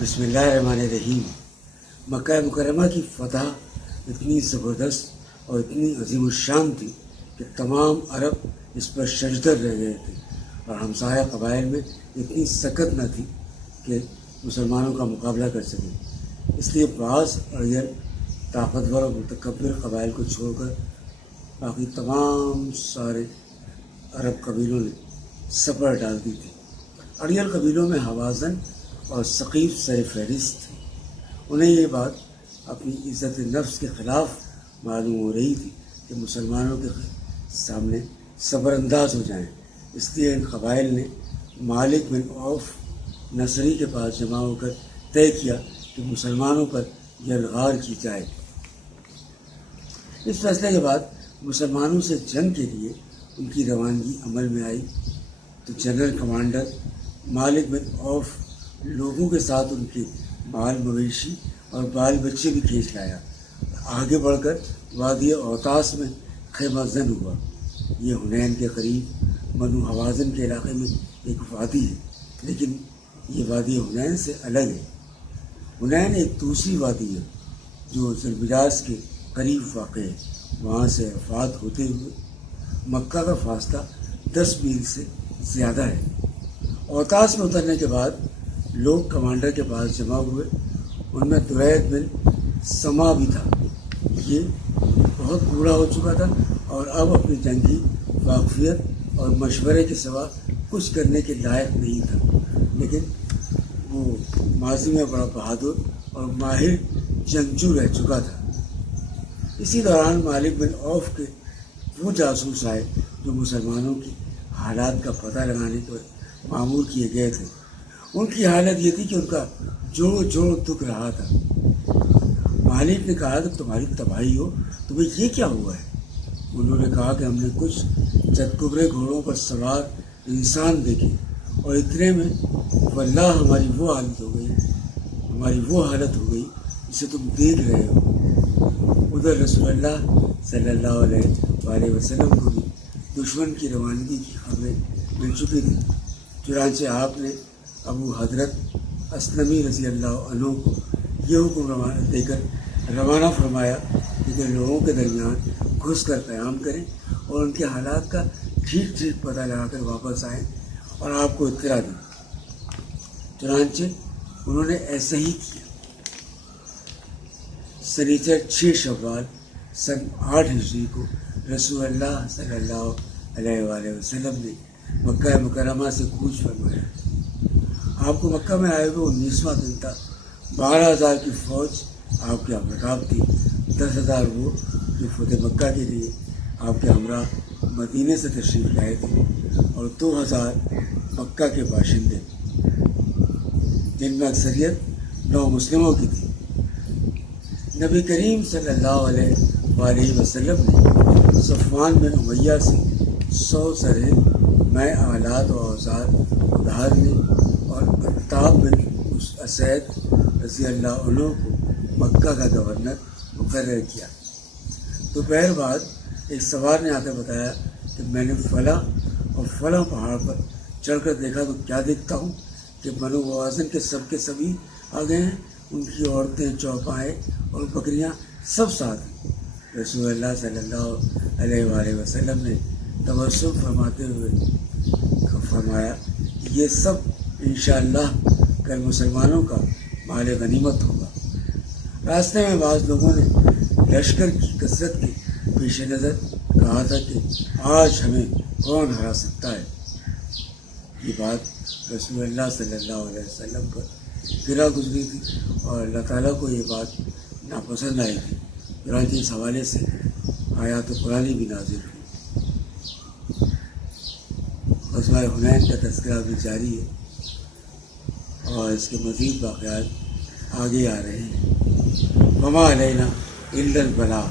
بسم اللہ الرحمن الرحیم۔ مکہ مکرمہ کی فتح اتنی زبردست اور اتنی عظیم الشان تھی کہ تمام عرب اس پر ششدر رہ گئے تھے، اور ہمسایہ قبائل میں اتنی سکت نہ تھی کہ مسلمانوں کا مقابلہ کر سکیں۔ اس لیے بعض اڑیل طاقتور اور متکبر قبائل کو چھوڑ کر باقی تمام سارے عرب قبیلوں نے سپر ڈال دی تھی۔ اڑیل قبیلوں میں حوازن اور ثقیف سر فہرست تھے۔ انہیں یہ بات اپنی عزت نفس کے خلاف معلوم ہو رہی تھی کہ مسلمانوں کے سامنے صبر انداز ہو جائیں۔ اس لیے ان قبائل نے مالک بن عوف نصری کے پاس جمع ہو کر طے کیا کہ مسلمانوں پر یلغار کی جائے۔ اس فیصلے کے بعد مسلمانوں سے جنگ کے لیے ان کی روانگی عمل میں آئی تو جنرل کمانڈر مالک بن عوف لوگوں کے ساتھ ان کے مال مویشی اور بال بچے بھی کھینچ لایا۔ آگے بڑھ کر وادی اوتاس میں خیمہ زن ہوا۔ یہ حنین کے قریب بنو حوازن کے علاقے میں ایک وادی ہے، لیکن یہ وادی حنین سے الگ ہے۔ حنین ایک دوسری وادی ہے جو ذوالبجاز کے قریب واقع ہے۔ وہاں سے عرفات ہوتے ہوئے مکہ کا فاصلہ 10 میل سے زیادہ ہے۔ اوتاس میں اترنے کے بعد لوگ کمانڈر کے پاس جمع ہوئے۔ ان میں درید بن سما بھی تھا۔ یہ بہت بوڑھا ہو چکا تھا اور اب اپنی جنگی واقفیت اور مشورے کے سوا کچھ کرنے کے لائق نہیں تھا، لیکن وہ ماضی میں بڑا بہادر اور ماہر جنگجو رہ چکا تھا۔ اسی دوران مالک بن عوف کے وہ جاسوس آئے جو مسلمانوں کی حالات کا پتہ لگانے پر مامور کیے گئے تھے۔ ان کی حالت یہ تھی کہ ان کا جوڑ جوڑ دکھ رہا تھا۔ مالک نے کہا کہ تمہاری تباہی ہو، تمہیں یہ کیا ہوا ہے؟ انہوں نے کہا کہ ہم نے کچھ چتکبرے گھوڑوں پر سوار انسان دیکھے اور اتنے میں واللہ ہماری وہ حالت ہو گئی جسے تم دیکھ رہے ہو۔ ادھر رسول اللہ صلی اللہ علیہ وسلم کو بھی دشمن کی روانگی کی خبریں مل چکی تھیں۔ چنانچہ آپ نے ابو حضرت اسلمی رضی اللہ عنہ کو یہ حکم دے کر روانہ فرمایا کہ لوگوں کے درمیان گھس کر قیام کریں اور ان کے حالات کا ٹھیک پتہ لگا کر واپس آئیں اور آپ کو اطلاع دیں۔ چنانچہ انہوں نے ایسا ہی کیا۔ سنیچر 6 شوال سن 8 ہجری کو رسول اللہ صلی اللہ علیہ وآلہ وسلم نے مکہ مکرمہ سے کوچ فرمایا۔ آپ کو مکہ میں آئے ہوئے 19واں دن تھا۔ 12,000 کی فوج آپ کے ہمراہ تھی۔ 10,000 وہ جو فتح مکہ کے لیے آپ کے ہمراہ مدینے سے تشریف لائے تھے، اور 2,000 مکہ کے باشندے، جن میں اکثریت نو مسلموں کی تھی۔ نبی کریم صلی اللہ علیہ وآلہ وسلم نے صفوان بن امیہ سے 100 سریں میں آلات و اوزار ادھار لی اور عتاب بن اسید رضی اللہ عنہ کو مکہ کا گورنر مقرر کیا۔ دوپہر بعد ایک سوار نے آ کر بتایا کہ میں نے فلاں اور فلاں پہاڑ پر چڑھ کر دیکھا تو کیا دیکھتا ہوں کہ بنو حوازن کے سبھی آ گئے ہیں، ان کی عورتیں، چوپائے اور بکریاں سب ساتھ ہیں۔ رسول اللہ صلی اللہ علیہ وآلہ وسلم نے تبسم فرماتے ہوئے فرمایا، یہ سب انشاءاللہ کل مسلمانوں کا مال غنیمت ہوگا۔ راستے میں بعض لوگوں نے لشکر کی کثرت کے پیش نظر کہا تھا کہ آج ہمیں کون ہرا سکتا ہے۔ یہ بات رسول اللہ صلی اللہ علیہ وسلم پر گرا گزری تھی اور اللہ تعالیٰ کو یہ بات ناپسند آئی تھی۔ چنانچہ اس حوالے سے آیات قرآنی بھی نازل ہوئی۔ غزوہ حنین کا تذکرہ بھی جاری ہے اور اس کے مزید واقعات آگے آ رہے ہیں۔ وما علینا الا البلاغ۔